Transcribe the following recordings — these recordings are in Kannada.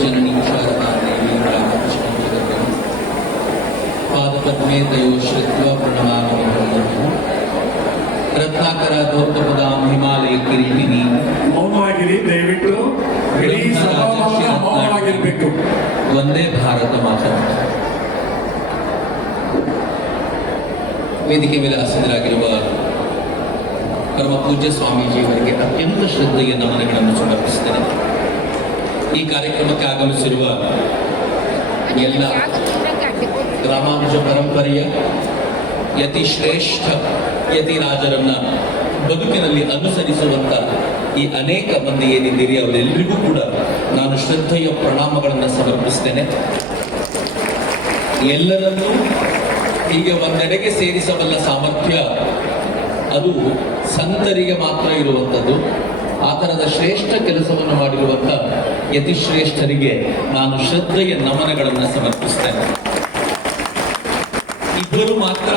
ಜನನಿ ಶಾರದಾದೇವಿ ರಾಮಕೃಷ್ಣ ಪಾದಪದ್ಮೇ ತಯೋ ಶ್ರುತ್ವ ಪ್ರಣಮಾಮಿ ಭಗವಂತನು ರತ್ನಾಕರ ದೌರ್ಗಪದಾಂ ಹಿಮಾಲಯ ಕಿರೀಟಿನಿ ಮೌನವಾಗಿರಿ ದಯವಿಟ್ಟು ಇಡೀ ಸಭಾಭವನ ಮೌನವಾಗಿರ್ಬೇಕು ವಂದೇ ಭಾರತ ಮಾತಾ ವೇದಿಕೆ ಮೇಲೆ ಆಸೀನರಾಗಿರುವ ಪರಮ ಪೂಜ್ಯ ಸ್ವಾಮೀಜಿಯವರಿಗೆ ಅತ್ಯಂತ ಶ್ರದ್ಧೆಯ ನಮನಗಳನ್ನು ಸಮರ್ಪಿಸುತ್ತೇನೆ ಈ ಕಾರ್ಯಕ್ರಮಕ್ಕೆ ಆಗಮಿಸಿರುವ ಎಲ್ಲ ರಾಮಾನುಜ ಪರಂಪರೆಯ ಯತಿ ಶ್ರೇಷ್ಠ ಯತಿ ರಾಜರನ್ನ ಬದುಕಿನಲ್ಲಿ ಅನುಸರಿಸುವಂತ ಈ ಅನೇಕ ಮಂದಿ ಏನಿದ್ದೀರಿ ಅವರೆಲ್ಲರಿಗೂ ಕೂಡ ನಾನು ಶ್ರದ್ಧೆಯ ಪ್ರಣಾಮಗಳನ್ನು ಸಮರ್ಪಿಸ್ತೇನೆ. ಎಲ್ಲರನ್ನೂ ಹೀಗೆ ಒಂದೆಡೆಗೆ ಸೇರಿಸಬಲ್ಲ ಸಾಮರ್ಥ್ಯ ಅದು ಸಂತರಿಗೆ ಮಾತ್ರ ಇರುವಂಥದ್ದು ಆ ಥರದ ಶ್ರೇಷ್ಠ ಕೆಲಸವನ್ನು ಮಾಡಿರುವಂಥ ಯತಿಶ್ರೇಷ್ಠರಿಗೆ ನಾನು ಶ್ರದ್ಧೆಯ ನಮನಗಳನ್ನು ಸಮರ್ಪಿಸ್ತೇನೆ. ಇಬ್ಬರು ಮಾತ್ರ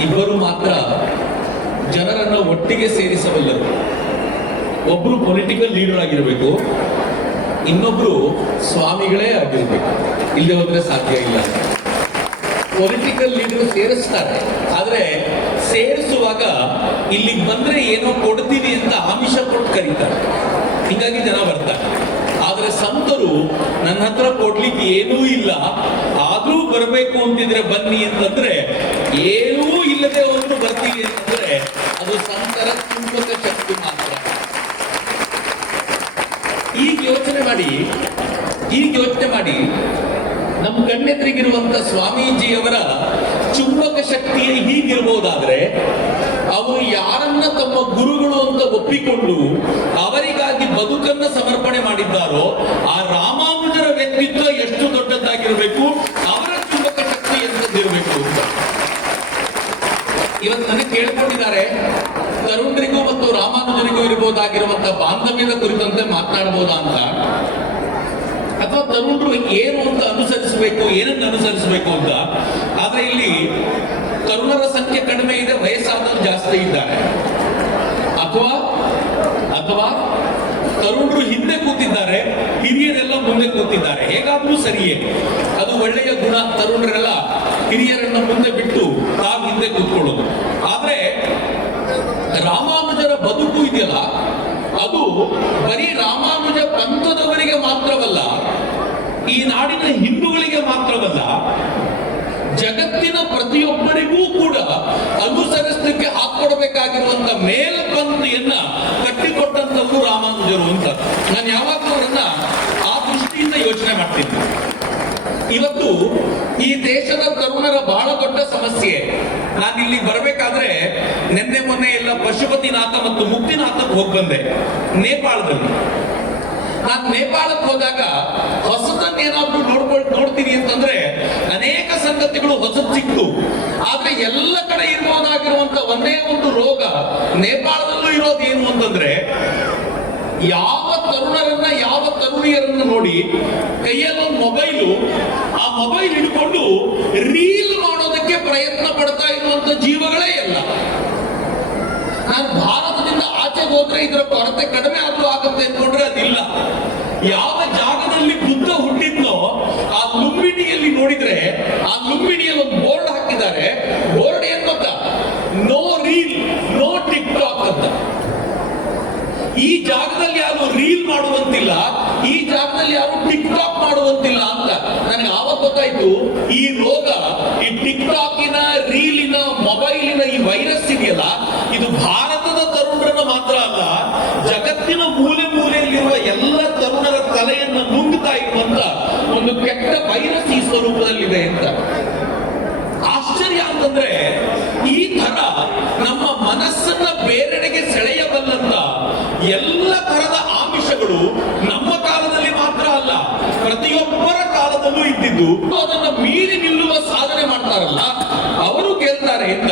ಇಬ್ಬರು ಮಾತ್ರ ಜನರನ್ನು ಒಟ್ಟಿಗೆ ಸೇರಿಸಬಲ್ಲರು. ಒಬ್ರು ಪೊಲಿಟಿಕಲ್ ಲೀಡರ್ ಆಗಿರಬೇಕು, ಇನ್ನೊಬ್ರು ಸ್ವಾಮಿಗಳೇ ಆಗಿರಬೇಕು. ಇಲ್ಲದೆ ಹೋದ್ರೆ ಸಾಧ್ಯ ಇಲ್ಲ. ಪೊಲಿಟಿಕಲ್ ಲೀಡರ್ ಸೇರಿಸ್ತಾರೆ. ಆದ್ರೆ ಸೇರಿಸುವಾಗ ಇಲ್ಲಿಗೆ ಬಂದ್ರೆ ಏನೋ ಕೊಡ್ತೀವಿ ಅಂತ ಆಮಿಷ ಕೊಟ್ಟು ಕರೀತಾರೆ. ಹೀಗಾಗಿ ಜನ ಬರ್ತಾರೆ. ಸಂತರು ನನ್ನ ಹತ್ರ ಕೊಡ್ಲಿಕ್ಕೆ ಏನೂ ಇಲ್ಲ. ಆದ್ರೂ ಬರಬೇಕು ಅಂತಿದ್ರೆ ಬನ್ನಿ ಅಂತಂದ್ರೆ ಏನೂ ಇಲ್ಲದೆ ಒಂದು ಬರ್ತೀವಿ ಅಂತಂದ್ರೆ ಅದು ಸಂತರ ತುಂಬಕ ಶಕ್ತಿ ಮಾತ್ರ. ಈಗ ಯೋಚನೆ ಮಾಡಿ, ಈಗ ಯೋಚನೆ ಮಾಡಿ. ನಮ್ಮ ಕಣ್ಣೆದುರಿಗಿರುವಂತ ಸ್ವಾಮೀಜಿಯವರ ಚುಂಬಕ ಶಕ್ತಿ ಹೀಗಿರ್ಬೋದಾದ್ರೆ, ಅವರು ಯಾರನ್ನ ತಮ್ಮ ಗುರುಗಳು ಅಂತ ಒಪ್ಪಿಕೊಂಡು ಅವರಿಗಾಗಿ ಬದುಕನ್ನ ಸಮರ್ಪಣೆ ಮಾಡಿದ್ದಾರೋ ಆ ರಾಮಾನುಜರ ವ್ಯಕ್ತಿತ್ವ ಎಷ್ಟು ದೊಡ್ಡದಾಗಿರಬೇಕು, ಅವರ ಚುಂಬಕ ಶಕ್ತಿ ಎಂತದ್ದಿರಬೇಕು ಅಂತ. ಇವತ್ತು ನನಗೆ ಕೇಳ್ಕೊಂಡಿದ್ದಾರೆ, ತರುಣರಿಗೂ ಮತ್ತು ರಾಮಾನುಜರಿಗೂ ಇರಬಹುದಾಗಿರುವಂತಹ ಬಾಂಧವ್ಯದ ಕುರಿತಂತೆ ಮಾತನಾಡಬಹುದಾ ಅಂತ. ಅಥವಾ ತರುಣರು ಏನು ಅಂತ ಅನುಸರಿಸಬೇಕು, ಏನನ್ನು ಅನುಸರಿಸಬೇಕು ಅಂತ. ಆದ್ರೆ ಇಲ್ಲಿ ತರುಣರ ಸಂಖ್ಯೆ ಕಡಿಮೆ ಇದೆ, ವಯಸ್ಸಾದವರು ಜಾಸ್ತಿ ಇದ್ದಾರೆ. ಅಥವಾ ಅಥವಾ ತರುಣರು ಹಿಂದೆ ಕೂತಿದ್ದಾರೆ, ಹಿರಿಯರೆಲ್ಲ ಮುಂದೆ ಕೂತಿದ್ದಾರೆ. ಹೇಗಾದ್ರೂ ಸರಿಯೇ, ಅದು ಒಳ್ಳೆಯ ಗುಣ ತರುಣರೆಲ್ಲ ಹಿರಿಯರನ್ನ ಮುಂದೆ ಬಿಟ್ಟು ತಾವು ಹಿಂದೆ ಕೂತ್ಕೊಳ್ಳೋದು. ಆದ್ರೆ ರಾಮಾನುಜರ ಬದುಕು ಇದೆಯಲ್ಲ, ಅದು ಬರೀ ರಾಮಾನುಜ ಪಂಥದವರಿಗೆ ಮಾತ್ರವಲ್ಲ, ಈ ನಾಡಿನ ಹಿಂದೂಗಳಿಗೆ ಮಾತ್ರವಲ್ಲ ಜಗತ್ತಿನ ಪ್ರತಿಯೊಬ್ಬರಿಗೂ ಕೂಡ ಅನುಸರಿಸಲಿಕ್ಕೆ ಹಾಕೊಡ್ಬೇಕಾಗಿರುವಂತ ಮೇಲ್ಪಂಕ್ತಿಯನ್ನ ಕಟ್ಟಿಕೊಟ್ಟಂತವರು ರಾಮಾನುಜರು ಅಂತ. ನಾನು ಯಾವಾಗಲೂ ಅವರನ್ನ ಆ ದೃಷ್ಟಿಯಿಂದ ಯೋಚನೆ ಮಾಡ್ತೀನಿ. ಇವತ್ತು ಈ ದೇಶದ ತರುಣರ ಬಹಳ ದೊಡ್ಡ ಸಮಸ್ಯೆ. ನಾನು ಇಲ್ಲಿ ಬರಬೇಕಾದ್ರೆ ನಿನ್ನೆ ಮೊನ್ನೆ ಎಲ್ಲ ಪಶುಪತಿನಾಥ ಮತ್ತು ಮುಕ್ತಿನಾಥಕ್ಕೆ ಹೋಗಿ ಬಂದೆ. ನೇಪಾಳದಲ್ಲಿ. ನಾನು ನೇಪಾಳಕ್ಕೆ ಹೋದಾಗ ಹೊಸದನ್ನ ಏನಾದ್ರು ನೋಡ್ಕೊಂಡು ನೋಡ್ತೀನಿ ಅಂತಂದ್ರೆ ಅನೇಕ ಸಂಗತಿಗಳು ಹೊಸದ್ ಸಿಕ್ತು. ಆದ್ರೆ ಎಲ್ಲ ಕಡೆ ಇರ್ಬೋದಾಗಿರುವಂತ ಒಂದೇ ಒಂದು ರೋಗ ನೇಪಾಳದಲ್ಲೂ ಇರೋದು ಏನು ಅಂತಂದ್ರೆ ಯಾವ ತರುಣರನ್ನ, ಯಾವ ತರುಣಿಯರನ್ನ ನೋಡಿ ಕೈಯಲ್ಲಿ ಮೊಬೈಲು, ಆ ಮೊಬೈಲ್ ಹಿಡ್ಕೊಂಡು ರೀಲ್ ಮಾಡೋದಕ್ಕೆ ಪ್ರಯತ್ನ ಪಡ್ತಾ ಇರುವಂತ ಜೀವಗಳೇ ಇಲ್ಲ. ನಾನು ಭಾರತದಿಂದ ಹೋದ್ರೆ ಇದರ ಕೊರತೆ ಕಡಿಮೆ ಆದ್ರೂ ಆಗುತ್ತೆ ಅಂದ್ಕೊಂಡ್ರೆ ಅದಿಲ್ಲ. ಯಾವ ಜಾಗದಲ್ಲಿ ಬುದ್ಧ ಹುಟ್ಟಿದ್ನೋ ಆ ಲುಂಬಿಣಿಯಲ್ಲಿ ನೋಡಿದ್ರೆ ಆ ಲುಂಬಿಣಿಯಲ್ಲಿ ಒಂದು ಬೋರ್ಡ್ ಹಾಕಿದ್ದಾರೆ. ಬೋರ್ಡ್ ಏನ್ ಗೊತ್ತಾ? No reel, no TikTok ಅಂತ. ಈ ಜಾಗದಲ್ಲಿ ಯಾರು ರೀಲ್ ಮಾಡುವಂತಿಲ್ಲ, ಈ ಜಾಗದಲ್ಲಿ ಯಾರು ಟಿಕ್ ಟಾಕ್ ಮಾಡುವಂತಿಲ್ಲ ಅಂತ. ನನಗೆ ಆವಾಗ ಗೊತ್ತಾಯ್ತು, ಈ ರೋಗ ಈ ಟಿಕ್ ಟಾಕಿನ ರೀಲಿನ, ಮೊಬೈಲಿನ ಈ ವೈರಸ್ ಇದೆಯಲ್ಲ, ಇದು ಭಾರತದ ತರುಣರನ್ನ ಮಾತ್ರ ಅಲ್ಲ ಜಗತ್ತಿನ ಮೂಲೆ ಮೂಲೆಯಲ್ಲಿರುವ ಎಲ್ಲ ತರುಣರ ತಲೆಯನ್ನ ನುಂಗ್ತಾ ಇರುವಂತ ಒಂದು ಕೆಟ್ಟ ವೈರಸ್ ಈ ಸ್ವರೂಪದಲ್ಲಿದೆ ಅಂತ. ಆಶ್ಚರ್ಯ ಅಂತಂದ್ರೆ ಈ ತರ ನಮ್ಮ ಮನಸ್ಸನ್ನ ಬೇರೆಡೆಗೆ ಸೆಳೆಯಬಲ್ಲಂತ ಎಲ್ಲ ತರದ ಆಮಿಷಗಳು ನಮ್ಮ ಕಾಲದಲ್ಲಿ ಮಾತ್ರ ಅಲ್ಲ, ಪ್ರತಿಯೊಬ್ಬರ ಕಾಲದಲ್ಲೂ ಇದ್ದಿದ್ದು. ಅದನ್ನ ಮೀರಿ ನಿಲ್ಲುವ ಸಾಧನೆ ಮಾಡ್ತಾರಲ್ಲ ಅವರು ಗೆಲ್ತಾರೆ ಅಂತ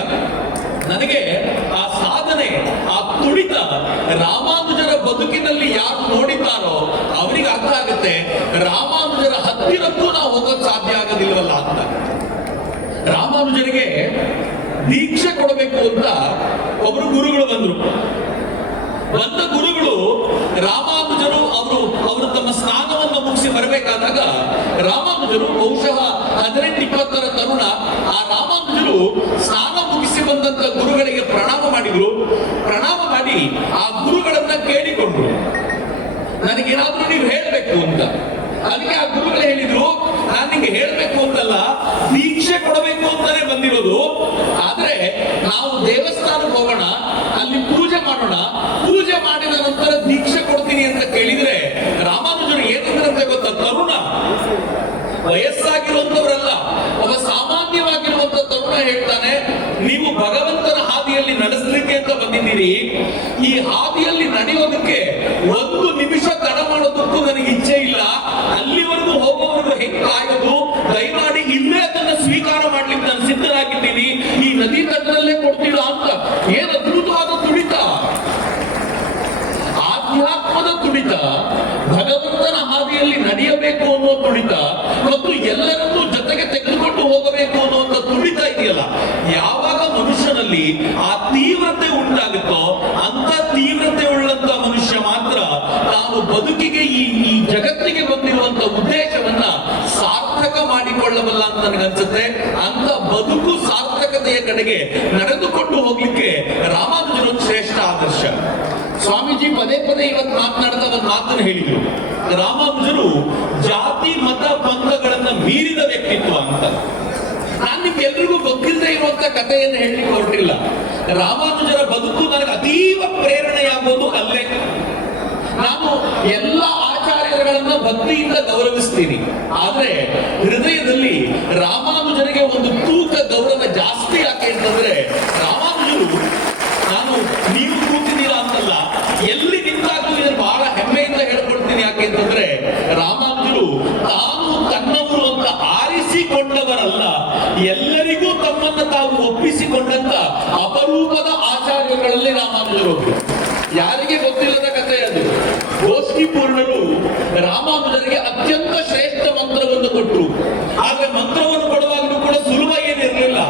ನನಗೆ ಆ ಸಾಧನೆ ಆ ತುಡಿತ ರಾಮಾನುಜರ ಬದುಕಿನಲ್ಲಿ ಯಾರು ನೋಡಿದ್ದಾರೋ ಅವರಿಗೆ ಆಗುತ್ತೆ ರಾಮಾನುಜರ ಹತ್ತಿರಕ್ಕೂ ನಾವು ಹೋಗೋದು ಸಾಧ್ಯ ಆಗೋದಿಲ್ವಲ್ಲ ಅಂತ. ರಾಮಾನುಜರಿಗೆ ದೀಕ್ಷೆ ಕೊಡಬೇಕು ಅಂತ ಒಬ್ರು ಗುರುಗಳು ಬಂದ್ರು. ಬಂದ ಗುರುಗಳು ರಾಮಾನುಜರು ಅವರು ಅವರು ತಮ್ಮ ಸ್ನಾನವನ್ನು ಮುಗಿಸಿ ಬರಬೇಕು ಬರಬೇಕಾದಾಗ ರಾಮಾನುಜರು ಬಹುಶಃ ಹದಿನೆಂಟು ಇಪ್ಪತ್ತರ ತರುಣ ಆ ರಾಮಾನುಜರು ಸ್ನಾನ ಮುಗಿಸಿ ಬಂದಂತ ಗುರುಗಳಿಗೆ ಪ್ರಣಾಮ ಮಾಡಿದ್ರು. ಪ್ರಣಾಮ ಮಾಡಿ ಆ ಗುರುಗಳನ್ನ ಕೇಳಿಕೊಂಡ್ರು. ನನಗೇನಾದ್ರೂ ನೀವು ಹೇಳ್ಬೇಕು ಅಂತ. ಅದಕ್ಕೆ ಆ ಗುರುಗಳು ಹೇಳಿದ್ರು, ನಾನು ನಿಮಗೆ ಹೇಳ್ಬೇಕು ಅಂತಲ್ಲ, ದೀಕ್ಷೆ ಕೊಡಬೇಕು ಅಂತಾನೆ ಬಂದಿರೋದು. ಆದ್ರೆ ನಾವು ದೇವಸ್ಥಾನಕ್ಕೆ ಹೋಗೋಣ, ಅಲ್ಲಿ ಪೂಜೆ ಮಾಡೋಣ. ಪೂಜೆ ಮಾಡಿದ ನಂತರ ದೀಕ್ಷೆ ಕೊಡ್ತೀನಿ ಅಂತ ಕೇಳಿದ್ರೆ ರಾಮಾನುಜರು ಏನಂದ್ರಂತೆ ಗೊತ್ತ? ತರುಣ. ವಯಸ್ಸಾಗಿರುವಂತವರಲ್ಲ. ಒಬ್ಬ ಸಾಮಾನ್ಯವಾಗಿರುವಂತ ತರುಣ ಹೇಳ್ತಾನೆ, ನೀವು ಹಾದಿಯಲ್ಲಿ ನಡೆಸಲಿಕ್ಕೆ ಬಂದಿದ್ದೀರಿ. ಈ ಹಾದಿಯಲ್ಲಿ ನಡೆಯೋದಕ್ಕೆ ಒಂದು ನಿಮಿಷ ತಡ ಮಾಡೋದಕ್ಕೂ ನನಗೆ ಇಚ್ಛೆ ಇಲ್ಲ. ಅಲ್ಲಿವರೆಗೂ ಹೋಗೋವರೆಗೂ ಹೆಂಗ್ ಕಾಯೋದು? ದಯಮಾಡಿ ಇಲ್ಲೇ ಅದನ್ನ ಸ್ವೀಕಾರ ಮಾಡ್ಲಿಕ್ಕೆ ನಾನು ಸಿದ್ಧರಾಗಿದ್ದೀನಿ ಈ ನದಿ ತಟ್ಟದಲ್ಲೇ ಕೊಡ್ತೀರಾ ಅಂತ. ಏನ್ ಅದ್ಭುತವಾದ ತುಡಿತ ಆಧ್ಯಾತ್ಮದ ತುಡಿತ ಭಗವಂತನ ಹಾದಿಯಲ್ಲಿ ನಡೆಯಬೇಕು ಅನ್ನೋ ತುಡಿತ ಮತ್ತು ಎಲ್ಲರನ್ನೂ ಜೊತೆಗೆ ತೆಗೆದುಕೊಂಡು ಹೋಗಬೇಕು ಅನ್ನುವಂಥ ತುಡಿತ ಇದೆಯಲ್ಲ. ಯಾವಾಗ ಮನುಷ್ಯನಲ್ಲಿ ಆ ತೀವ್ರತೆ ಉಂಟಾಗುತ್ತೋ ಅಂತ ತೀವ್ರತೆ ಉಳ್ಳಂತ ಮನುಷ್ಯ ಮಾತ್ರ ತಾವು ಬದುಕಿಗೆ ಈ ಈ ಜಗತ್ತಿಗೆ ಬಂದಿರುವಂತ ಉದ್ದೇಶವನ್ನ ಸಾರ್ಥಕ ಮಾಡಿಕೊಳ್ಳಬಲ್ಲ ಅಂತ ನನಗನ್ಸುತ್ತೆ. ಅಂತ ಬದುಕು ಸಾರ್ಥಕತೆಯ ಕಡೆಗೆ ನಡೆದುಕೊಂಡು ಹೋಗ್ಲಿಕ್ಕೆ ರಾಮಾನುಜರು ಶ್ರೇಷ್ಠ ಆದರ್ಶ. ಸ್ವಾಮೀಜಿ ಪದೇ ಪದೇ ಇವತ್ತು ಮಾತನಾಡಿದ ಒಂದು ಮಾತನ್ನು ಹೇಳಿದ್ರು. ರಾಮಾನುಜರು ಜಾತಿ, ಮತ, ಪಂಥಗಳನ್ನ ಮೀರಿದ ವ್ಯಕ್ತಿತ್ವ ಅಂತ. ನಾನು ನಿಮ್ಗೆ ಎಲ್ರಿಗೂ ಗೊತ್ತಿಲ್ಲದೆ ಇರುವಂತ ಕಥೆಯನ್ನು ಹೇಳಲಿಕ್ಕೆ ಹೊರಟಿಲ್ಲ. ರಾಮಾನುಜರ ಬದುಕು ನನಗೆ ಅತೀವ ಪ್ರೇರಣೆಯಾಗುವುದು ಅಲ್ಲೇ. ನಾನು ಎಲ್ಲ ಆಚಾರ್ಯರುಗಳನ್ನ ಭಕ್ತಿಯಿಂದ ಗೌರವಿಸ್ತೀನಿ. ಆದ್ರೆ ಹೃದಯದಲ್ಲಿ ರಾಮಾನುಜರಿಗೆ ಒಂದು ತೂಕ ಗೌರವ ಜಾಸ್ತಿ ಯಾಕೆ ಅಂತಂದ್ರೆ, ರಾಮಾನುಜರು, ನಾನು ನೀವು ಕೂತಿದ್ದೀರಾ ಅಂತಲ್ಲ ಎಲ್ಲಿ ಇದನ್ನು ಬಹಳ ಹೆಮ್ಮೆಯಿಂದ ಯಾರಿಗೆ ಗೊತ್ತಿಲ್ಲದ ಕಥೆ ಅದು. ಗೋಷ್ಠಿ ಪೂರ್ಣರು ರಾಮಾನುಜರಿಗೆ ಅತ್ಯಂತ ಶ್ರೇಷ್ಠ ಮಂತ್ರವನ್ನು ಕೊಟ್ಟರು ಆದ್ರೆ ಮಂತ್ರವನ್ನು ಕೊಡುವಾಗಲೂ ಕೂಡ ಸುಲಭ ಏನಿರಲಿಲ್ಲ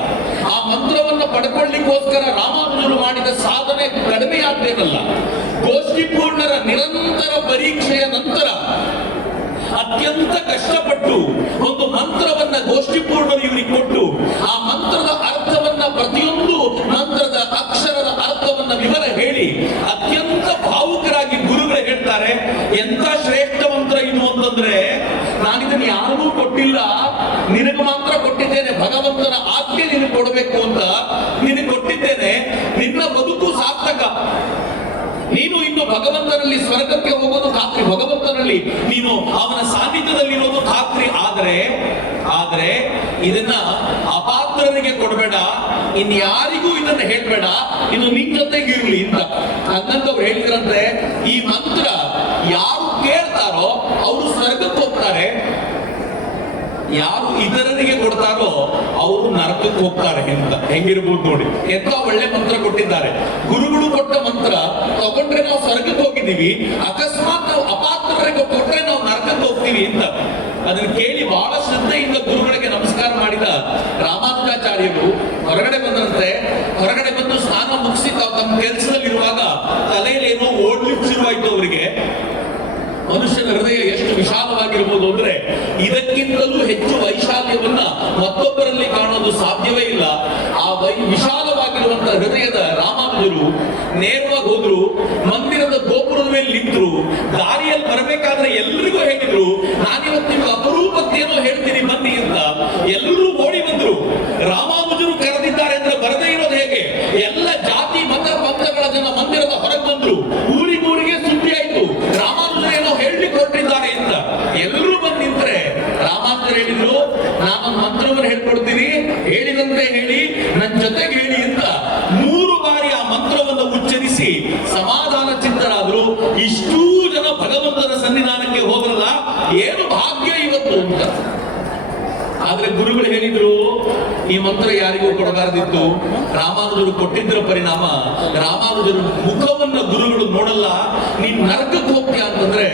ಆ ಮಂತ್ರವನ್ನು ಪಡ್ಕೊಳ್ಳಿಕ್ಕೋಸ್ಕರ ರಾಮಾನುಜರು ಮಾಡಿದ ಸಾಧನೆ ಕಡಿಮೆಯಾದ್ದೇನಲ್ಲ ಗೋಷ್ಠಿ ಪೂರ್ಣರ ನಿರಂತರ ಪರೀಕ್ಷೆಯ ನಂತರ ಅತ್ಯಂತ ಕಷ್ಟಪಟ್ಟು ಒಂದು ಮಂತ್ರವನ್ನ ಗೋಷ್ಠಿ ಪೂರ್ಣರು ಇವರಿಗೆ ಕೊಟ್ಟು, ಆ ಮಂತ್ರದ ಅರ್ಥವನ್ನ ಪ್ರತಿಯೊಂದು ಮಂತ್ರದ ಅಕ್ಷರದ ಅರ್ಥವನ್ನ ವಿವರ ಹೇಳಿ ಅತ್ಯಂತ ಭಾವುಕರಾಗಿ ಗುರುಗಳು ಹೇಳ್ತಾರೆ ಎಂತ ಶ್ರೇಷ್ಠ ಮಂತ್ರ ಇದು ಅಂತಂದ್ರೆ, ನಾನಿದನ್ನು ಯಾರಿಗೂ ಕೊಟ್ಟಿಲ್ಲ, ನಿನಗೆ ಮಾತ್ರ ಕೊಟ್ಟಿದ್ದೇನೆ, ಭಗವಂತನ ಆಜ್ಞೆ ನಿನಗೆ ಕೊಡಬೇಕು ಅಂತ ನಿನಗೆ ಕೊಟ್ಟಿದ್ದೇನೆ, ನಿನ್ನ ಬದುಕು ಸಾರ್ಥಕ. ನೀನು ಭಗವಂತನಲ್ಲಿ ಸ್ವರ್ಗಕ್ಕೆ ಹೋಗೋದು ಖಾತ್ರಿ. ಭಗವಂತನಲ್ಲಿ ನೀನು ಅವನ ಸಾನ್ನಿಧ್ಯದಲ್ಲಿರೋದು ಖಾತ್ರಿ. ಆದರೆ, ಆದ್ರೆ ಇದನ್ನ ಅಪಾತ್ರರಿಗೆ ಕೊಡಬೇಡ. ಇನ್ಯಾರಿಗೂ ಇದನ್ನ ಹೇಳ್ಬೇಡ. ಇದು ನಿನ್ ಇರಲಿ ಅಂತ. ಹಂಗಂತವ್ರು ಹೇಳಿದ್ರಂತೆ, ಈ ಮಂತ್ರ ಯಾರು ಕೇಳ್ತಾರೋ, ಅವರು ಸ್ವರ್ಗಕ್ಕೆ ಹೋಗ್ತಾರೆ. ಯಾರು ಇತರರಿಗೆ ಕೊಡ್ತಾರೋ ಅವರು ನರಕಕ್ಕೆ ಹೋಗ್ತಾರೆ ಅಂತ ಹೆಂಗಿರ್ಬೋದು ನೋಡಿ. ಎಂತ ಒಳ್ಳೆ ಮಂತ್ರ ಕೊಟ್ಟಿದ್ದಾರೆ. ಗುರುಗಳು ಕೊಟ್ಟ ಮಂತ್ರ, ತಗೊಂಡ್ರೆ ನಾವು ಸ್ವರ್ಗಕ್ಕೆ ಹೋಗಿದ್ದೀವಿ, ಅಕಸ್ಮಾತ್ ನಾವು ಅಪಾತ್ರರಿಗೆ ಕೊಟ್ರೆ ನಾವು ನರಕಕ್ಕೆ ಹೋಗ್ತೀವಿ ಅಂತ. ಅದನ್ನ ಕೇಳಿ ಬಹಳ ಶ್ರದ್ಧೆಯಿಂದ ಗುರುಗಳಿಗೆ ನಮಸ್ಕಾರ ಮಾಡಿದ ರಾಮಾನುಜಾಚಾರ್ಯರು ಹೊರಗಡೆ ಬಂದಂತೆ, ಹೊರಗಡೆ ಬಂದು ಸ್ನಾನ ಮುಗಿಸಿ ತಮ್ಮ ಕೆಲಸದಲ್ಲಿರುವಾಗ ತಲೆಯಲ್ಲಿ ಏನೋ ಓಡ್ಲಿಕ್ಕೆ ಶುರುವಾಯ್ತು ಅವರಿಗೆ. ಮನುಷ್ಯನ ಹೃದಯ ಎಷ್ಟು ವಿಶಾಲವಾಗಿರ್ಬೋದು ಅಂದ್ರೆ ಇದಕ್ಕಿಂತಲೂ ಹೆಚ್ಚು ವೈಶಾಲ್ಯವನ್ನ ಮತ್ತೊಬ್ಬರಲ್ಲಿ ಕಾಣೋದು ಸಾಧ್ಯವೇ ಇಲ್ಲ. ಆ ವೈ ವಿಶಾಲವಾಗಿರುವಂತಹ ಹೃದಯದ ರಾಮಾನುಜರು ನೇರವಾಗಿ ಹೋದ್ರು, ಮಂದಿರದ ಗೋಪುರದ ಮೇಲೆ ನಿಂತರು ದಾರಿಯಲ್ಲಿ ಬರಬೇಕಾದ್ರೆ ಎಲ್ರಿಗೂ ಹೇಳಿದ್ರು, ನಾನಿವತ್ತು ನಿಮ್ಗೆ ಅಪರೂಪತ್ತೇನೋ ಹೇಳ್ತೀನಿ ಬನ್ನಿ ಅಂತ ಎಲ್ಲರೂ ಓಡಿ ಬಂದ್ರು. ರಾಮಾನುಜರು ಕರೆದಿದ್ದಾರೆ ಅಂದ್ರೆ ಬರದೇ ಇರೋದು ಹೇಗೆ ಎಲ್ಲ ಜಾತಿ ಮತ ಪಂಥಗಳ ಜನ ಮಂದಿರದ ಹೊರಗೆ ಬಂದ್ರು ಊರಿಗೂರಿಗೆ ಸುದ್ದಿ ಆಯ್ತು ರಾಮಾನುಜರು ಏನೋ ಹೇಳಲಿಕ್ಕೆ ಹೊರಟಿದ್ದಾರೆ ಅಂತ ಎಲ್ಲರೂ ಬಂದು ನಿಂತ್ರೆ ರಾಮಾನುಜರು ಹೇಳಿದ್ರು ನಾನೊಂದು ಮಂತ್ರವನ್ನು ಹೇಳ್ಕೊಡ್ತೀನಿ ಹೇಳಿದಂತೆ ಹೇಳಿ ನನ್ನ ಜೊತೆಗೆ ಹೇಳಿ ಅಂತ ಮೂರು ಬಾರಿ ಆ ಮಂತ್ರವನ್ನು ಉಚ್ಚರಿಸಿ ಸಮಾಧಾನ ಚಿತ್ತರಾದ್ರು ಇಷ್ಟೂ ಜನ ಭಗವಂತನ ಸನ್ನಿಧಾನಕ್ಕೆ ಹೋದ್ರಲ್ಲ ಏನು ಭಾಗ್ಯ ಇವತ್ತು ಅಂತ ಆದ್ರೆ ಗುರುಗಳು ಹೇಳಿದ್ರು, ಈ ಮಂತ್ರ ಯಾರಿಗೂ ಕೊಡಬಾರದಿತ್ತು. ರಾಮಾನುಜರು ಕೊಟ್ಟಿದ್ದರ ಪರಿಣಾಮ, ರಾಮಾನುಜರು ಮುಖವನ್ನ ಗುರುಗಳು ನೋಡಲ್ಲ, ನೀನ್ ನರಕಕ್ಕೆ ಹೋಗ್ತೀಯ ಅಂತಂದ್ರೆ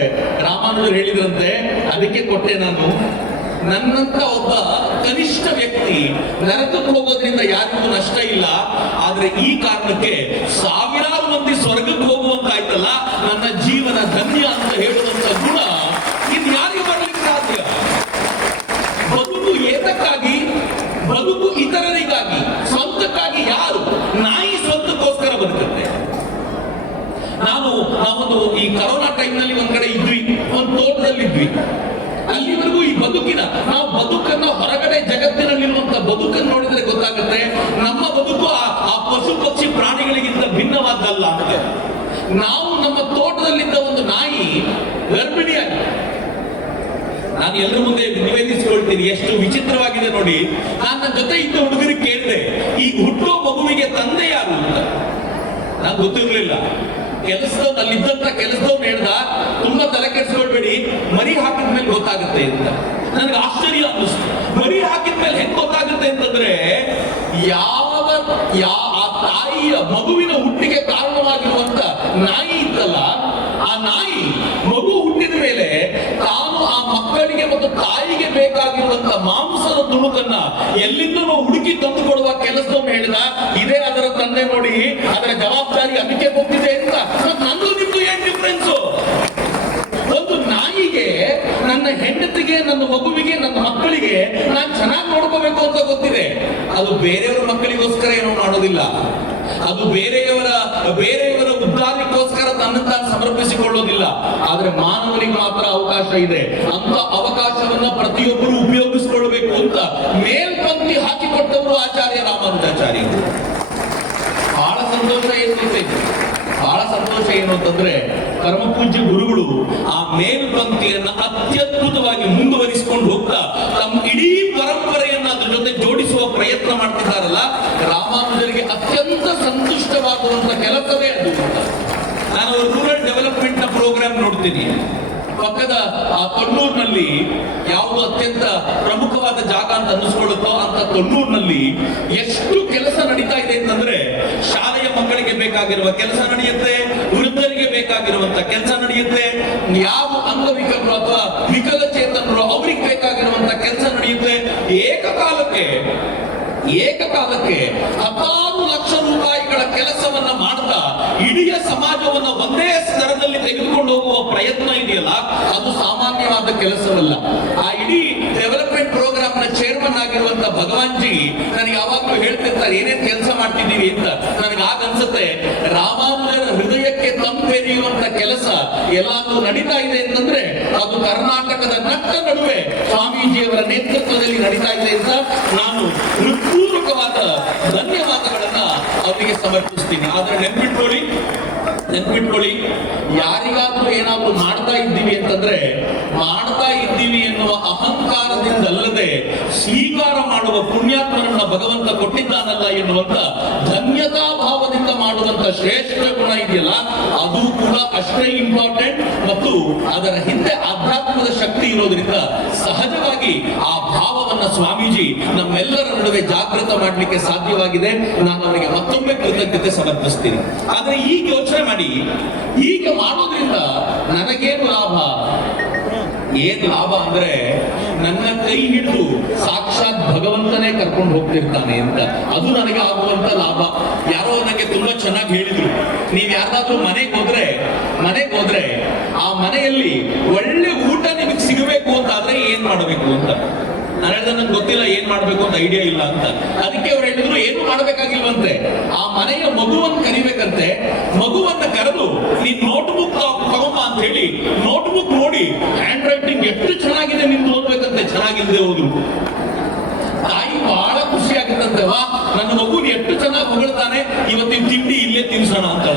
ರಾಮಾನುಜರು ಹೇಳಿದ್ರಂತೆ, ಅದಕ್ಕೆ ಕೊಟ್ಟೆ ನಾನು. ನನ್ನಂತ ಒಬ್ಬ ಕನಿಷ್ಠ ವ್ಯಕ್ತಿ ನರಕಕ್ಕೆ ಹೋಗೋದ್ರಿಂದ ಯಾರಿಗೂ ನಷ್ಟ ಇಲ್ಲ. ಆದ್ರೆ ಈ ಕಾರಣಕ್ಕೆ ಸಾವಿರಾರು ಮಂದಿ ಸ್ವರ್ಗಕ್ಕೆ ಹೋಗುವಂತಾಯ್ತಲ್ಲ, ನನ್ನ ಜೀವನ ಧನ್ಯ ಅಂತ ಹೇಳುವಂತ ಗುಣ ಇತರರಿಗಾಗಿ ಸ್ವಂತಕ್ಕಾಗಿ ಯಾರು ನಾಯಿ ಸ್ವಂತಕ್ಕೋಸ್ಕರ ಬದುಕುತ್ತೆ? ನಾನು ನಾವೊಂದು ಈ ಕರೋನಾ ಟೈಮ್ನಲ್ಲಿ ಒಂದ್ ಕಡೆ ಇದ್ವಿ, ಒಂದ್ ತೋಟದಲ್ಲಿ ಇದ್ವಿ. ಅಲ್ಲಿವರೆಗೂ ಈ ಬದುಕಿನ, ನಾವು ಬದುಕನ್ನ ಹೊರಗಡೆ ಜಗತ್ತಿನಲ್ಲಿರುವಂತ ಬದುಕನ್ನು ನೋಡಿದ್ರೆ ಗೊತ್ತಾಗುತ್ತೆ, ನಮ್ಮ ಬದುಕು ಆ ಪಶು ಪಕ್ಷಿ ಪ್ರಾಣಿಗಳಿಗಿಂತ ಭಿನ್ನವಾದಲ್ಲ ನಾವು ನಮ್ಮ ತೋಟದಲ್ಲಿದ್ದ ಒಂದು ನಾಯಿ ಗರ್ಭಿಣಿಯಾಗಿ ನಾನು ಎಲ್ಲರ ಮುಂದೆ ನಿವೇದಿಸಿಕೊಳ್ತೀನಿ. ಎಷ್ಟು ವಿಚಿತ್ರವಾಗಿದೆ ನೋಡಿ. ನಾನು ನನ್ನ ಜೊತೆ ಇದ್ದ ಹುಡುಗರಿಗೆ ಕೇಳಿದೆ, ಈ ಹುಟ್ಟೋ ಮಗುವಿಗೆ ತಂದೆ ಯಾರು ಅಂತ? ನಾನು ಗೊತ್ತಿರಲಿಲ್ಲ. ಕೆಲಸದವ್ನು ಅಲ್ಲಿದ್ದಂತ ಕೆಲಸದವ್ ಹೇಳ್ದ, ತುಂಬಾ ತಲೆ ಕೆಡಿಸ್ಕೊಳ್ಬೇಡಿ, ಮರಿ ಹಾಕಿದ ಮೇಲೆ ಗೊತ್ತಾಗುತ್ತೆ ಅಂತ. ನನಗೆ ಆಶ್ಚರ್ಯ ಅನ್ನಿಸ್ತು. ಮರಿ ಹಾಕಿದ ಮೇಲೆ ಹೆಂಗ್ ಗೊತ್ತಾಗುತ್ತೆ ಅಂತಂದ್ರೆ, ಯಾವ ಯಾ ಆ ತಾಯಿಯ ಮಗುವಿನ ಹುಟ್ಟಿಗೆ ಕಾರಣವಾಗಿರುವಂತ ನಾಯಿ ಇತ್ತಲ್ಲ ಆ ನಾಯಿ ಮಗು ಹುಟ್ಟಿದ ಮೇಲೆ ತಾನು ಆ ಮಕ್ಕಳಿಗೆ ಮತ್ತು ತಾಯಿಗೆ ಬೇಕಾಗಿರುವಂತ ಮಾಂಸದ ತುಣುಕನ್ನ ಎಲ್ಲಿಂದಲೂ ಹುಡುಕಿ ತಂದು ಕೊಡುವ ಕೆಲಸವನ್ನು ಹೇಳಿದ, ಇದೇ ಅದರ ತಂದೆ ನೋಡಿ, ಅದರ ಜವಾಬ್ದಾರಿ ಅದಕ್ಕೆ ಹೋಗ್ತಿದೆ ಅಂತ. ನಂದು ನಿಮ್ದು ಏನ್ ಡಿಫ್ರೆನ್ಸ್ ಒಂದು ನಾಯಿಗೆ, ನನ್ನ ಹೆಂಡತಿಗೆ, ನನ್ನ ಮಗುವಿಗೆ, ನನ್ನ ಮಕ್ಕಳಿಗೆ ನಾನು ಚೆನ್ನಾಗಿ ನೋಡ್ಕೋಬೇಕು ಅಂತ ಗೊತ್ತಿದೆ. ಅದು ಬೇರೆಯವರ ಮಕ್ಕಳಿಗೋಸ್ಕರ ಏನೋ ಮಾಡೋದಿಲ್ಲ. ಅದು ಬೇರೆಯವರ ಬೇರೆಯವರ ಉದ್ದಾರಕ್ಕೋಸ್ಕರ ತನ್ನ ತಾನು ಸಮರ್ಪಿಸಿಕೊಳ್ಳೋದಿಲ್ಲ. ಆದ್ರೆ ಮಾನವನಿಗೆ ಮಾತ್ರ ಅವಕಾಶ ಇದೆ. ಅಂತ ಅವಕಾಶವನ್ನ ಪ್ರತಿಯೊಬ್ಬರು ಅಂತ ಮೇಲ್ಪಂಕ್ತಿ ಹಾಕಿಕೊಟ್ಟವರು ಆಚಾರ್ಯ ರಾಮಾನುಜಾಚಾರ್ಯರು. ಬಹಳ ಸಂತೋಷ ಏನು ಬಹಳ ಸಂತೋಷ ಏನು ಅಂತಂದ್ರೆ ಕರ್ಮಪೂಜ್ಯ ಪೂಜ್ಯ ಗುರುಗಳು ಆ ಮೇಲ್ಪಂಕ್ತಿಯನ್ನ ಅತ್ಯದ್ಭುತವಾಗಿ ಮುಂದುವರಿಸಿಕೊಂಡು ಹೋಗ್ತಾ ತಮ್ಮ ಇಡೀ ಪರಂಪರೆಯನ್ನ ಅದ್ರ ಜೊತೆ ಜೋಡಿಸುವ ಪ್ರಯತ್ನ ಮಾಡ್ತಿದ್ದಾರಲ್ಲ, ರಾಮಾನುಜರಿಗೆ ಅತ್ಯಂತ ಸಂತುಷ್ಟವಾಗುವಂತ ಕೆಲಸವೇ ಅದು. ನಾನು ರೂರಲ್ ಡೆವಲಪ್ಮೆಂಟ್ನ ಪ್ರೋಗ್ರಾಮ್ ನೋಡ್ತೀನಿ. ಪಕ್ಕದ ಆ ತೊಣ್ಣೂರಿನಲ್ಲಿ ಯಾವುದು ಅತ್ಯಂತ ಪ್ರಮುಖವಾದ ಜಾಗ ಅಂತ ಅನ್ನಿಸ್ಕೊಳ್ಳುತ್ತೋ ಅಂತ ತೊಣ್ಣೂರಿನಲ್ಲಿ ಎಷ್ಟು ಕೆಲಸ ನಡೀತಾ ಇದೆ ಅಂತಂದ್ರೆ ಶಾಲೆಯ ಮಕ್ಕಳಿಗೆ ಬೇಕಾಗಿರುವ ಕೆಲಸ ನಡೆಯುತ್ತೆ, ವೃದ್ಧರಿಗೆ ಬೇಕಾಗಿರುವಂತ ಕೆಲಸ ನಡೆಯುತ್ತೆ, ಯಾವ ಅಂಗವಿಕಲರು ಅಥವಾ ವಿಕಲಚೇತನರು ಅವರಿಗೆ ಬೇಕಾಗಿರುವಂತ ಕೆಲಸ ನಡೆಯುತ್ತೆ. ಏಕಕಾಲಕ್ಕೆ ಏಕಕಾಲಕ್ಕೆ ರೂಪಾಯಿಗಳ ಕೆಲಸವನ್ನ ಮಾಡ್ತಾ ಇಡೀ ಸಮಾಜವನ್ನ ಒಂದೇ ಸ್ತರದಲ್ಲಿ ತೆಗೆದುಕೊಂಡು ಹೋಗುವ ಪ್ರಯತ್ನ ಇದೆಯಲ್ಲ, ಅದು ಸಾಮಾನ್ಯವಾದ ಕೆಲಸವಲ್ಲ. ಆ ಇಡೀ ಡೆವಲಪ್ಮೆಂಟ್ ಪ್ರೋಗ್ರಾಮ್ನ ಚೇರ್ಮನ್ ಆಗಿರುವಂತ ಭಗವಾನ್ ಜಿ ನನಗೆ ಯಾವಾಗ್ಲೂ ಹೇಳ್ತಿರ್ತಾರೆ ಏನೇನ್ ಕೆಲಸ ಮಾಡ್ತಿದ್ದೀವಿ ಅಂತ? ನನಗೆ ಆಗ ಅನ್ಸುತ್ತೆ, ರಾಮಾನುಜರ ಹೃದಯಕ್ಕೆ ತಂಪೆರೆಯುವಂತ ಕೆಲಸ ಎಲ್ಲಾದ್ರೂ ನಡೀತಾ ಇದೆ ಅಂತಂದ್ರೆ ಅದು ಕರ್ನಾಟಕದ ನಟ್ಟ ನಡುವೆ ಸ್ವಾಮೀಜಿಯವರ ನೇತೃತ್ವದಲ್ಲಿ ನಡೀತಾ ಇದೆ ಅಂತ ನಾನು ಹೃತ್ಪೂರ್ವಕವಾದ ಧನ್ಯವಾದಗಳನ್ನ ಅವರಿಗೆ ಸಮರ್ಪಿಸ್ತೀನಿ. ಆದ್ರೆ ನೆನ್ಪಿಟ್ಕೊಳ್ಳಿ ನೆನ್ಪಿಟ್ಕೊಳ್ಳಿ, ಯಾರಿಗಾದ್ರೂ ಏನಾದ್ರೂ ಮಾಡ್ತಾ ಇದ್ದೀವಿ ಅಂತಂದ್ರೆ, ಮಾಡ್ತಾ ಇದ್ದೀವಿ ಎನ್ನುವ ಅಹಂಕಾರದಿಂದಲ್ಲದೆ ಸ್ವೀಕಾರ ಮಾಡುವ ಪುಣ್ಯಾತ್ಮರನ್ನ ಭಗವಂತ ಕೊಟ್ಟಿದ್ದಾನಲ್ಲ ಎನ್ನುವಂತ ಧನ್ಯತಾ ಭಾವದಿಂದ ಮಾಡುವಂತ ಶ್ರೇಷ್ಠ ಗುಣ ಇದೆಯಲ್ಲ, ಅದು ಕೂಡ ಅಷ್ಟೇ ಇಂಪಾರ್ಟೆಂಟ್ ಮತ್ತು ಅದರ ಹಿಂದೆ ಆಧ್ಯಾತ್ಮದ ಶಕ್ತಿ ಇರೋದ್ರಿಂದ ಸಹಜವಾಗಿ ಆ ಭಾವವನ್ನ ಸ್ವಾಮೀಜಿ ನಮ್ಮೆಲ್ಲರ ನಡುವೆ ಜಾಗೃತ ಮಾಡಲಿಕ್ಕೆ ಸಾಧ್ಯವಾಗಿದೆ. ನಾನು ಅವರಿಗೆ ಮತ್ತೊಮ್ಮೆ ಕೃತಜ್ಞತೆ ಸಮರ್ಪಿಸ್ತೀನಿ. ಆದ್ರೆ ಈಗ ಯೋಚನೆ ಮಾಡಿ. ಈಗ ಮಾಡೋದ್ರಿಂದ ನನಗೇನು ಲಾಭ? ಏನ್ ಲಾಭ ಅಂದ್ರೆ ನನ್ನ ಕೈ ಹಿಡಿದು ಸಾಕ್ಷಾತ್ ಭಗವಂತನೇ ಕರ್ಕೊಂಡು ಹೋಗ್ತಿರ್ತಾನೆ ಅಂತ. ಅದು ನನಗೆ ಆಗುವಂತ ಲಾಭ. ಯಾರೋ ನನಗೆ ತುಂಬಾ ಚೆನ್ನಾಗಿ ಹೇಳಿದ್ರು. ನೀವ್ ಯಾರಾದ್ರೂ ಮನೆಗೆ ಹೋದ್ರೆ ಮನೆಗೆ ಹೋದ್ರೆ ಆ ಮನೆಯಲ್ಲಿ ಒಳ್ಳೆ ಊಟ ನಿಮಗೆ ಸಿಗಬೇಕು ಅಂತ ಆದ್ರೆ ಏನ್ ಮಾಡಬೇಕು ಅಂತ? ನಾನು ಗೊತ್ತಿಲ್ಲ ಏನ್ ಮಾಡ್ಬೇಕು ಅಂತ ಐಡಿಯಾ ಇಲ್ಲ ಅಂತ. ಅದಕ್ಕೆ ಅವ್ರು ಹೇಳಿದ್ರು, ಏನು ಮಾಡ್ಬೇಕಾಗಿಲ್ವಂತೆ. ಆ ಮನೆಯ ಮಗುವನ್ನು ಕರಿಬೇಕಂತೆ. ಮಗುವನ್ನ ಕರೆದು, ನೀನ್ ನೋಟ್ಬುಕ್ ತಗೊಂಬ ಅಂತ ಹೇಳಿ ನೋಟ್ಬುಕ್ ನೋಡಿ ಹ್ಯಾಂಡ್ ರೈಟಿಂಗ್ ಎಷ್ಟು ಚೆನ್ನಾಗಿದೆ ನಿನ್ ಓದ್ಬೇಕಂತೆ. ಚೆನ್ನಾಗಿಲ್ಲದೆ ಹೋದ್ರು. ತಾಯಿ ಬಹಳ ಖುಷಿ ಆಗುತ್ತಂತೆ. ವಾ, ನನ್ನ ಮಗು ಎಷ್ಟು ಚೆನ್ನಾಗಿ ಹೊಗಳ್ತಾನೆ. ಇವತ್ತಿನ ತಿಂಡಿ ಇಲ್ಲೇ ತಿನ್ಸೋಣ ಅಂತ.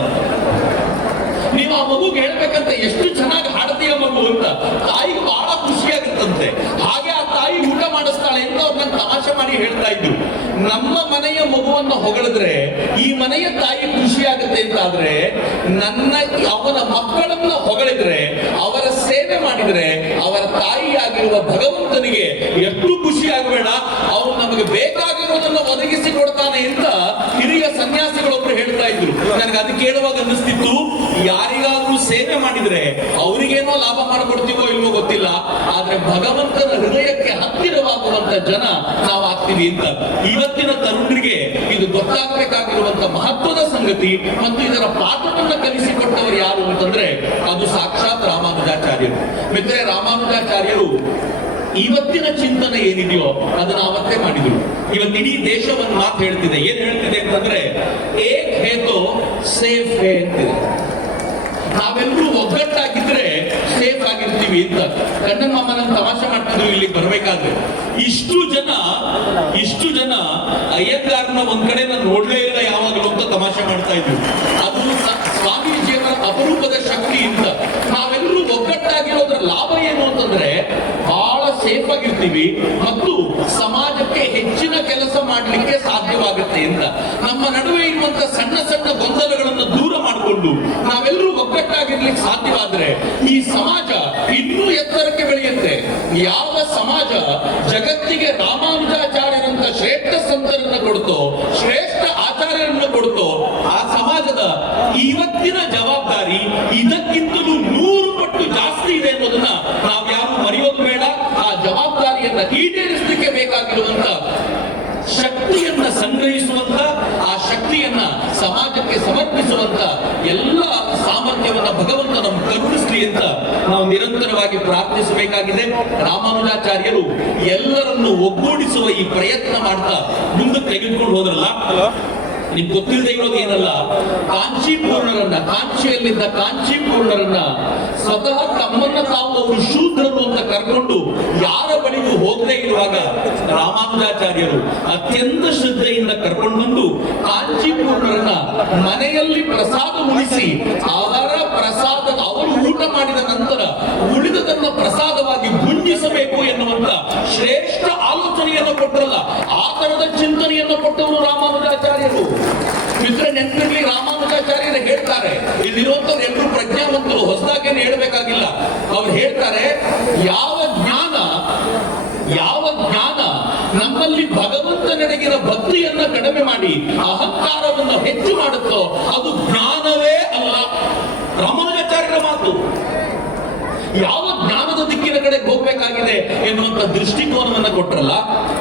ನೀವು ಆ ಮಗುಗೆ ಹೇಳ್ಬೇಕಂತ, ಎಷ್ಟು ಚೆನ್ನಾಗಿ ಹಾಡ್ತೀಯ ಮಗು ಅಂತ. ತಾಯಿಗೆ ಬಹಳ ಖುಷಿ ಆಗುತ್ತಂತೆ. ಹಾಗೆ ಊಟ ಮಾಡಿಸ್ತಾಳೆ ಅಂತ ಅವ್ರು ನಂಗೆ ತಮಾಷೆ ಮಾಡಿ ಹೇಳ್ತಾ ಇದ್ರು. ನಮ್ಮ ಮನೆಯ ಮಗುವನ್ನ ಹೊಗಳಿದ್ರೆ, ಈ ಮನೆಯ ತಾಯಿ ಖುಷಿ ಆಗುತ್ತೆ ಅಂತ ಆದ್ರೆ, ನನ್ನ ಅವನ ಮಕ್ಕಳನ್ನ ಹೊಗಳಿದ್ರೆ, ಅವರ ಸೇವೆ ಮಾಡಿದ್ರೆ, ಅವರ ತಾಯಿಯಾಗಿರುವ ಭಗವಂತನಿಗೆ ಎಷ್ಟು ಖುಷಿ ಆಗಬೇಡ, ಅವನು ನಮಗೆ ಬೇಕಾಗಿರೋದನ್ನ ಒದಗಿಸಿ ಕೊಡ್ತಾನೆ ಅಂತ ಹಿರಿಯ ಸನ್ಯಾಸಿಗಳೊಬ್ರು ಹೇಳ್ತಾ ಇದ್ರು. ನನಗೆ ಅದು ಕೇಳುವಾಗ ಅನ್ನಿಸ್ತಿತ್ತು ಯಾರಿಗಾದ್ರೂ ಸೇವೆ ಮಾಡಿದ್ರೆ ಅವರಿಗೇನೋ ಲಾಭ ಮಾಡಿಕೊಡ್ತೀವೋ ಇಲ್ವೋ ಗೊತ್ತಿಲ್ಲ. ಆದ್ರೆ ಭಗವಂತನ ಹೃದಯಕ್ಕೆ ಹತ್ತಿರವಾಗುವಂತ ಜನ ನಾವು ಆಗ್ತೀವಿ ಅಂತ. ಇವತ್ತಿನ ತರುಣರಿಗೆ ಇದು ಗೊತ್ತಾಗಬೇಕಾಗಿರುವಂತ ಮಹತ್ವದ ಸಂಗತಿ ಮತ್ತು ಇದರ ಪಾಠವನ್ನ ಕಲಿಸಿಕೊಟ್ಟವರು ಯಾರು ಅಂತಂದ್ರೆ ಅದು ಸಾಕ್ಷಾತ್ ರಾಮಾನುಜಾಚಾರ್ಯರು. ಮಿತ್ರ ರಾಮಾನುಜಾಚಾರ್ಯರು ಇವತ್ತಿನ ಚಿಂತನೆ ಏನಿದೆಯೋ ಅದನ್ನ ಅವತ್ತೇ ಮಾಡಿದ್ರು. ಇವತ್ತು ಇಡೀ ದೇಶ ಒಂದು ಮಾತು ಹೇಳ್ತಿದೆ. ಏನ್ ಹೇಳ್ತಿದೆ ಅಂತಂದ್ರೆ, ಏಕ್ ಹೇತೋ ಸೇಫ್ ಹೇ ಅಂತಿದೆ. ನಾವೆಲ್ಲರೂ ಒಗ್ಗಟ್ಟಾಗಿದ್ರೆ ಸೇಫ್ ಆಗಿರ್ತೀವಿ ಅಂತ. ಕಣ್ಣಮ್ಮ ಮಾಮನ ತಮಾಷೆ ಮಾಡ್ತಿದ್ರು ಇಲ್ಲಿ ಬರ್ಬೇಕಾದ್ರೆ. ಇಷ್ಟು ಜನ ಇಷ್ಟು ಜನ ಅಯ್ಯಂಗಾರನ ಒಂದ್ ಕಡೆ ನಾನು ನೋಡ್ಲೇ ಇಲ್ಲ ಯಾವಾಗಲೂ ಅಂತ ತಮಾಷೆ ಮಾಡ್ತಾ ಇದ್ರು. ಅದು ಸ್ವಾಮೀಜಿಯವರ ಅಪರೂಪದ ಶಕ್ತಿ ಅಂತ. ನಾವೆಲ್ಲರೂ ಒಗ್ಗಟ್ಟಾಗಿರೋದ್ರ ಲಾಭ ಏನು ಅಂತಂದ್ರೆ ಬಹಳ ಸೇಫ್ ಆಗಿರ್ತೀವಿ ಮತ್ತು ಸಮಾಜಕ್ಕೆ ಹೆಚ್ಚಿನ ಕೆಲಸ ಮಾಡಲಿಕ್ಕೆ ಸಾಧ್ಯವಾಗುತ್ತೆ ಅಂತ. ನಮ್ಮ ನಡುವೆ ಇರುವಂತ ಸಣ್ಣ ಸಣ್ಣ ಗೊಂದಲಗಳನ್ನು ದೂರ ಮಾಡಿಕೊಂಡು ನಾವೆಲ್ಲರೂ ಒಗ್ಗಟ್ಟಾಗಿರ್ಲಿಕ್ಕೆ ಸಾಧ್ಯವಾದ್ರೆ ಈ ಸಮಾಜ ಇನ್ನೂ ಎತ್ತರಕ್ಕೆ ಬೆಳೆಯುತ್ತೆ. ಯಾವ ಸಮಾಜ ಜಗತ್ತಿಗೆ ರಾಮಾನುಜಾಚಾರ್ಯರಂತ ಶ್ರೇಷ್ಠ ಸಂತರನ್ನ ಕೊಡ್ತೋ ಶ್ರೇಷ್ಠ ಆಚಾರ್ಯರನ್ನ ಕೊಡ್ತೋ ಆ ಸಮಾಜದ ಇವತ್ತಿನ ಜವಾಬ್ದಾರಿ ಇದಕ್ಕಿಂತಲೂ ನೂರು ಪಟ್ಟು ಜಾಸ್ತಿ ಇದೆ ಅನ್ನೋದನ್ನ ನಾವು ಯಾರು ಮರೆಯೋದು ಬೇಡ. ಆ ಜವಾಬ್ದಾರಿಯನ್ನ ಈಡೇರಿಸಲಿಕ್ಕೆ ಬೇಕಾಗಿರುವಂತ ಶಕ್ತಿಯನ್ನ ಸಂಗ್ರಹಿಸುವಂತ ಶಕ್ತಿಯನ್ನ ಸಮಾಜಕ್ಕೆ ಸಮರ್ಪಿಸುವಂತ ಎಲ್ಲ ಸಾಮರ್ಥ್ಯವನ್ನ ಭಗವಂತ ನಮ್ಗೆ ಕರುಣಿಸ್ಲಿ ಅಂತ ನಾವು ನಿರಂತರವಾಗಿ ಪ್ರಾರ್ಥಿಸಬೇಕಾಗಿದೆ. ರಾಮಾನುಜಾಚಾರ್ಯರು ಎಲ್ಲರನ್ನು ಒಗ್ಗೂಡಿಸುವ ಈ ಪ್ರಯತ್ನ ಮಾಡ್ತಾ ಮುಂದಕ್ಕೆ ತೆಗೆದುಕೊಂಡು ಹೋದ್ರಲ್ಲ? ನಿಮ್ಗೆ ಗೊತ್ತಿಲ್ಲದೆ ಇರೋದು ಏನಲ್ಲ? ಕಾಂಚೀಪೂರ್ಣರನ್ನ ಕಾಂಚಿಯಲ್ಲಿದ್ದ ಕಾಂಚೀಪೂರ್ಣರನ್ನ ಸ್ವತಃ ತಮ್ಮನ್ನ ತಾವು ಅವರು ಶೂದ್ರರು ಅಂತ ಕರ್ಕೊಂಡು ಯಾರ ಬಳಿಗೂ ಹೋಗದೇ ಇರುವಾಗ ರಾಮಾನುಜಾಚಾರ್ಯರು ಅತ್ಯಂತ ಶ್ರದ್ಧೆಯಿಂದ ಕರ್ಕೊಂಡು ಬಂದು ಕಾಂಚೀಪೂರ್ಣರನ್ನ ಮನೆಯಲ್ಲಿ ಪ್ರಸಾದ ಉಳಿಸಿ ಅವರ ಪ್ರಸಾದ ಅವರು ಊಟ ಮಾಡಿದ ನಂತರ ಉಳಿದದನ್ನ ಪ್ರಸಾದವಾಗಿ ಗುಂಡಿಸಬೇಕು ಎನ್ನುವಂತ ಶ್ರೇಷ್ಠ ಆಲೋಚನೆಯನ್ನು ಕೊಟ್ಟರಲ್ಲ, ಆ ತರದ ಚಿಂತನೆಯನ್ನು ಕೊಟ್ಟವರು ರಾಮಾನುಜಾಚಾರ್ಯರು. ಮಿತ್ರ ನೆನಪಿರ್ಲಿ, ರಾಮಾನುಜಾಚಾರ್ಯರು ಹೇಳ್ತಾರೆ ಇಲ್ಲಿರುವಂತವ್ರು ಎಲ್ಲರೂ ಪ್ರಜ್ಞಾವಂತರು ಹೊಸದಾಗೇನು ಹೇಳಬೇಕಾಗಿಲ್ಲ. ಅವ್ರು ಹೇಳ್ತಾರೆ, ಯಾವ ಜ್ಞಾನ ಯಾವ ಜ್ಞಾನ ನಮ್ಮಲ್ಲಿ ಭಗವಂತನೆಡೆಗಿನ ಭಕ್ತಿಯನ್ನ ಕಡಿಮೆ ಮಾಡಿ, ಅಹಂಕಾರವನ್ನು ಹೆಚ್ಚು ಮಾಡುತ್ತೋ, ಅದು ಜ್ಞಾನವೇ ಅಲ್ಲ. ರಾಮಾನುಜಾಚಾರ್ಯರ ಮಾತು. ಯಾವ ಜ್ಞಾನದ ದಿಕ್ಕಿನ ಕಡೆ ಹೋಗ್ಬೇಕಾಗಿದೆ ಎನ್ನುವಂತ ದೃಷ್ಟಿಕೋನವನ್ನ ಕೊಟ್ರಲ್ಲ,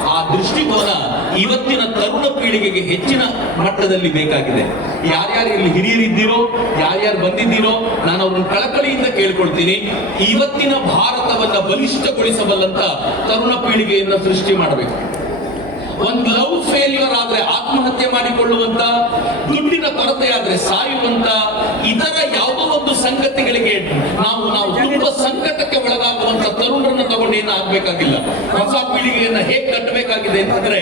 ಆ ದೃಷ್ಟಿಕೋನ ಇವತ್ತಿನ ತರುಣ ಪೀಳಿಗೆಗೆ ಹೆಚ್ಚಿನ ಮಟ್ಟದಲ್ಲಿ ಬೇಕಾಗಿದೆ. ಯಾರ್ಯಾರು ಇಲ್ಲಿ ಹಿರಿಯರಿದ್ದೀರೋ, ಯಾರ್ಯಾರು ಬಂದಿದ್ದೀರೋ, ನಾನು ಅವ್ರನ್ನ ಕಳಕಳಿಯಿಂದ ಕೇಳ್ಕೊಳ್ತೀನಿ. ಇವತ್ತಿನ ಭಾರತವನ್ನ ಬಲಿಷ್ಠಗೊಳಿಸಬಲ್ಲಂತ ತರುಣ ಪೀಳಿಗೆಯನ್ನ ಸೃಷ್ಟಿ ಮಾಡಬೇಕು. ಒಂದು ಲವ್ ಫೇಲ್ಯೂರ್ ಆದ್ರೆ ಆತ್ಮಹತ್ಯೆ ಮಾಡಿಕೊಳ್ಳುವಂತ, ದುಡ್ಡಿನ ಕೊರತೆ ಆದ್ರೆ ಸಾಯುವಂತ ಇತರ ಯಾವ ಒಂದು ಸಂಗತಿಗಳಿಗೆ ನಾವು ನಾವು ತುಂಬಾ ಸಂಕಟಕ್ಕೆ ಒಳಗಾಗುವಂತ ತರುಣರನ್ನ ತಗೊಂಡು ಏನು ಆಗ್ಬೇಕಾಗಿಲ್ಲ. ಹೊಸ ಪೀಳಿಗೆಯನ್ನ ಹೇಗೆ ಕಟ್ಟಬೇಕಾಗಿದೆ ಅಂತಂದ್ರೆ,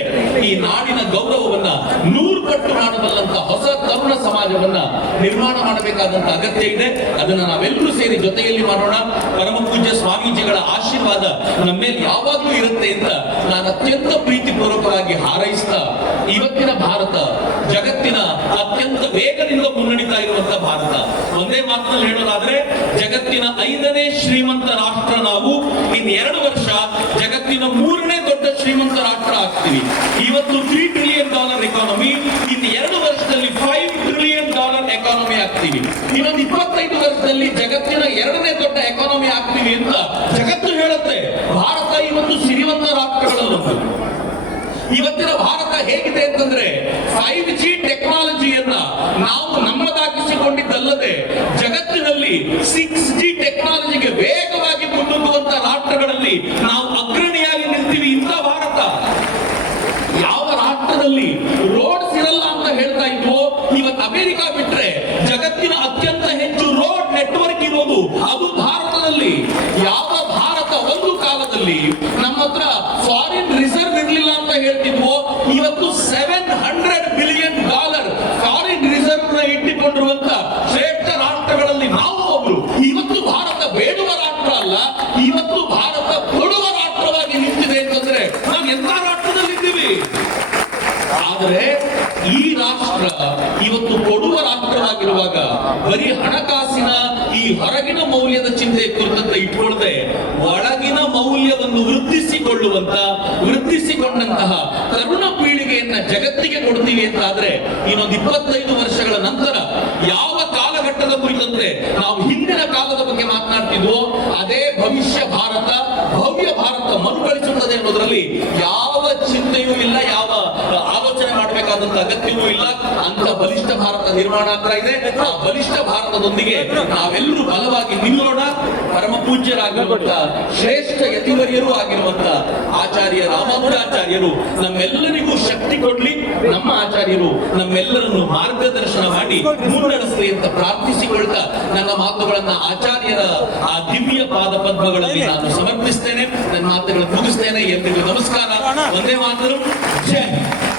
ಈ ನಾಡಿನ ಗೌರವವನ್ನ ನೂರು ಪಟ್ಟು ಮಾಡಬಲ್ಲಂತ ಹೊಸ ತರುಣ ಸಮಾಜವನ್ನ ನಿರ್ಮಾಣ ಮಾಡಬೇಕಾದಂತ ಅಗತ್ಯ ಇದೆ. ಅದನ್ನ ನಾವೆಲ್ಲರೂ ಸೇರಿ ಜೊತೆಯಲ್ಲಿ ಮಾಡೋಣ. ಪರಮ ಪೂಜ್ಯ ಸ್ವಾಮೀಜಿಗಳ ಆಶೀರ್ವಾದ ನಮ್ಮ ಮೇಲೆ ಯಾವಾಗ್ಲೂ ಇರುತ್ತೆ ಅಂತ ನಾನು ಅತ್ಯಂತ ಪ್ರೀತಿಪೂರ್ವಕವಾಗಿ ಹಾರೈಸ್ತಾ ಇವತ್ತಿನ ಭಾರತ ಜಗತ್ತಿನ ಅತ್ಯಂತ ವೇಗದಿಂದ ಮುನ್ನಡೀತಾ ಇರುವಂತ ಭಾರತ. ಒಂದೇ ಮಾತಿನಲ್ಲಿ ಹೇಳೋದಾದ್ರೆ, ಜಗತ್ತಿನ ಐದನೇ ಶ್ರೀಮಂತ ರಾಷ್ಟ್ರ ನಾವು. ಇನ್ ಎರಡು ವರ್ಷ ಜಗತ್ತಿನ ಮೂರನೇ ದೊಡ್ಡ ಶ್ರೀಮಂತ ರಾಷ್ಟ್ರ ಆಗ್ತೀವಿ. ಇವತ್ತು three trillion dollar economy in ಎರಡು ವರ್ಷದಲ್ಲಿ ಫೈವ್ ಟ್ರಿಲಿಯನ್ ಡಾಲರ್ ಎಕಾನಮಿ ಆಗ್ತೀವಿ. ಇನ್ನೊಂದು ಇಪ್ಪತ್ತೈದು ವರ್ಷದಲ್ಲಿ ಜಗತ್ತಿನ ಎರಡನೇ ದೊಡ್ಡ ಎಕಾನಮಿ ಆಗ್ತೀವಿ ಅಂತ ಜಗತ್ತು ಹೇಳುತ್ತೆ ಭಾರತ ಇವತ್ತು ಸಿರಿವಂತ ರಾಷ್ಟ್ರಗಳಲ್ಲೊಂದು ಇವತ್ತಿನ ಭಾರತ ಹೇಗಿದೆ ಅಂತಂದ್ರೆ ಫೈವ್ ಜಿ ಟೆಕ್ನಾಲಜಿಯನ್ನ ನಾವು ನಮ್ಮದಾಗಿಸಿಕೊಂಡಿದ್ದಲ್ಲದೆ ಜಗತ್ತಿನಲ್ಲಿ ಸಿಕ್ಸ್ ಜಿ ಟೆಕ್ನಾಲಜಿಗೆ ವೇಗವಾಗಿ ಮುನ್ನುಗ್ಗುವಂತ ರಾಷ್ಟ್ರಗಳಲ್ಲಿ ನಾವು ಅಗ್ರಣಿಯಾಗಿ ನಿಲ್ತೀವಿ ಇಂಥ ಭಾರತ. ಯಾವ ರಾಷ್ಟ್ರದಲ್ಲಿ ರೋಡ್ಸ್ ಇರಲ್ಲ ಅಂತ ಹೇಳ್ತಾ ಇದ್ವೋ, ಇವತ್ತು ಅಮೆರಿಕ ಬಿಟ್ರೆ ಜಗತ್ತಿನ ಅತ್ಯಂತ ಹೆಚ್ಚು ರೋಡ್ ನೆಟ್ವರ್ಕ್ ಇರೋದು ಅದು ಭಾರತದಲ್ಲಿ. ಯಾವ ಭಾರತ ಒಂದು ಕಾಲದಲ್ಲಿ ನಮ್ಮ ಹತ್ರ ಫಾರಿನ್ ರಿಸರ್ವ್ ಇರಲಿಲ್ಲ ಅಂತ ಹೇಳ್ತಿದ್ವೋ, ಇವತ್ತು seven hundred billion dollar foreign ರಿಸರ್ವ್ನ ಇಟ್ಟುಕೊಂಡಿರುವಂತ ಶ್ರೇಷ್ಠ ರಾಷ್ಟ್ರಗಳಲ್ಲಿ ನಾವು ಒಬ್ರು ಇವತ್ತು ಭಾರತ ಬೇಡುವ ರಾಷ್ಟ್ರ ಅಲ್ಲ ಇವತ್ತು ಭಾರತ ಕೊಡುವ ರಾಷ್ಟ್ರವಾಗಿ ನಿಂತಿದೆ ಅಂತಂದ್ರೆ ನಾವು ಎಂತ ರಾಷ್ಟ್ರದಲ್ಲಿದ್ದೀವಿ ಆದರೆ ಈ ರಾಷ್ಟ್ರ ಇವತ್ತು ಕೊಡುವ ರಾಷ್ಟ್ರವಾಗಿರುವಾಗ ಬರೀ ಹಣಕಾಸಿನ ಈ ಹೊರಗಿನ ಮೌಲ್ಯದ ಚಿಂತೆ ಕುರಿತಂತೆ ಇಟ್ಕೊಳ್ಳದೆ ಒಳಗಿನ ಮೌಲ್ಯವನ್ನು ವೃದ್ಧಿಸಿಕೊಳ್ಳುವಂತ, ವೃದ್ಧಿಸಿಕೊಂಡಂತಹ ತರುಣ ಪೀಳಿಗೆಯನ್ನ ಜಗತ್ತಿಗೆ ಕೊಡ್ತೀವಿ ಅಂತ ಆದ್ರೆ ಇನ್ನೊಂದು ಇಪ್ಪತ್ತೈದು ವರ್ಷಗಳ ನಂತರ ಯಾವ ಕಾಲಘಟ್ಟದ ಕುರಿತಂತೆ ನಾವು ಹಿಂದಿನ ಕಾಲದ ಬಗ್ಗೆ ಮಾತನಾಡ್ತಿದ್ವೋ, ಅದೇ ಭವಿಷ್ಯ ಭಾರತ, ಭವ್ಯ ಭಾರತ ಮರುಕಳಿಸುತ್ತದೆ ಅನ್ನೋದ್ರಲ್ಲಿ ಯಾವ ಚಿಂತೆಯೂ ಇಲ್ಲ, ಯಾವ ಆಲೋಚನೆ ಮಾಡಬೇಕಾದಂತ ಅಗತ್ಯವೂ ಇಲ್ಲ. ಅಂತ ಬಲಿಷ್ಠ ಭಾರತ ನಿರ್ಮಾಣ ಆಗ್ತಾ ಇದೆ. ಆ ಬಲಿಷ್ಠ ಭಾರತದೊಂದಿಗೆ ನಾವೆಲ್ಲರೂ ಬಲವಾಗಿ ನಿಲ್ಲೋಣ. ಪರಮ ಪೂಜ್ಯರಾಗಿರುವಂತ ಶ್ರೇಷ್ಠ ಯತಿವರಿಯರು ಆಗಿರುವಂತ ಆಚಾರ್ಯ ರಾಮಾನುಜಾಚಾರ್ಯರು ನಮ್ಮೆಲ್ಲರಿಗೂ ಶಕ್ತಿ ಕೊಡ್ಲಿ. ನಮ್ಮ ಆಚಾರ್ಯರು ನಮ್ಮೆಲ್ಲರನ್ನು ಮಾರ್ಗದರ್ಶನ ಮಾಡಿ ಮುನ್ನಡೆಸಲಿ ಅಂತ ಪ್ರಾರ್ಥಿಸಿಕೊಳ್ತಾ ನನ್ನ ಮಾತುಗಳನ್ನ ಆಚಾರ್ಯರ ಆ ದಿವ್ಯ ಪಾದ ಪದ್ಮಗಳಲ್ಲಿ ನಾನು ಸಮರ್ಪಿಸ್ತೇನೆ. ನನ್ನ ಮಾತುಗಳನ್ನು ಮುಗಿಸ್ತೇನೆ. ಎಲ್ರಿಗೂ ನಮಸ್ಕಾರ. ಒಂದೇ ಮಾತರು ಜೈ. ಹಿಂದ್.